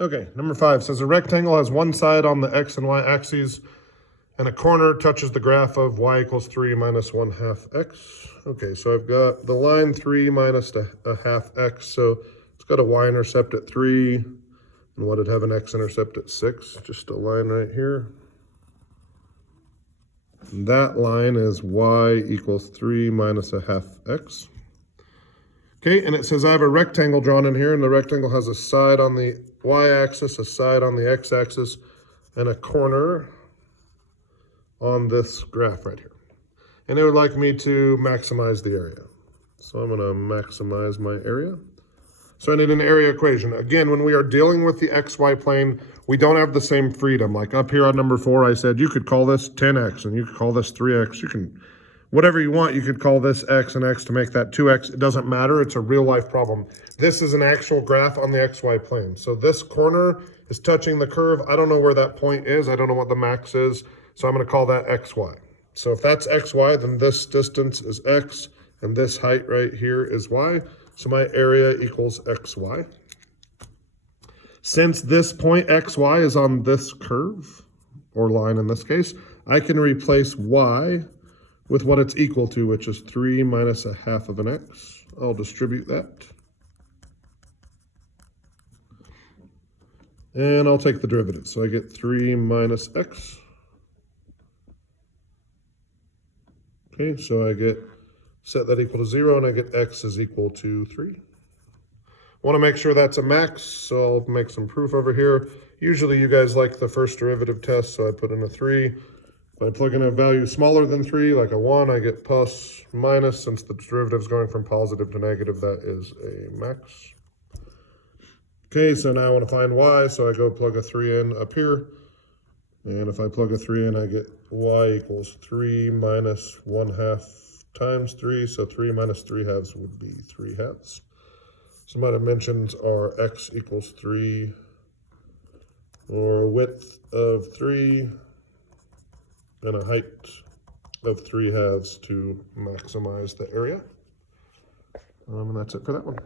Okay, number 5 says a rectangle has one side on the x and y axes and a corner touches the graph of y equals 3 minus 1/2 x. Okay, so I've got the line 3 minus a half x, so it's got a y-intercept at 3, and what would have an x-intercept at 6? Just a line right here. And that line is y equals 3 minus a half x. Okay, and it says I have a rectangle drawn in here, and the rectangle has a side on the y-axis, a side on the x-axis, and a corner on this graph right here. And it would like me to maximize the area. So I'm going to maximize my area. So I need an area equation. Again, when we are dealing with the xy plane, we don't have the same freedom. Like up here on number 4, I said you could call this 10x and you could call this 3x. You can, whatever you want, you could call this x and x to make that 2x. It doesn't matter. It's a real life problem. This is an actual graph on the xy plane. So this corner is touching the curve. I don't know where that point is. I don't know what the max is. So I'm going to call that xy. So if that's xy, then this distance is x, and this height right here is y. So my area equals xy. Since this point xy is on this curve, or line in this case, I can replace y with what it's equal to, which is 3 minus a half of an x. I'll distribute that. And I'll take the derivative. So I get 3 minus x. Okay, so I get, set that equal to 0, and I get x is equal to 3. I want to make sure that's a max, so I'll make some proof over here. Usually you guys like the first derivative test, so I put in a 3. If I plug in a value smaller than 3, like a 1, I get plus, minus. Since the derivative is going from positive to negative, that is a max. Okay, so now I want to find y, so I go plug a 3 in up here. And if I plug a 3 in, I get y equals 3 minus 1/2 times 3. So 3 minus 3/2 would be 3/2. Some other dimensions are x equals 3, or a width of 3, and a height of 3/2 to maximize the area. And that's it for that one.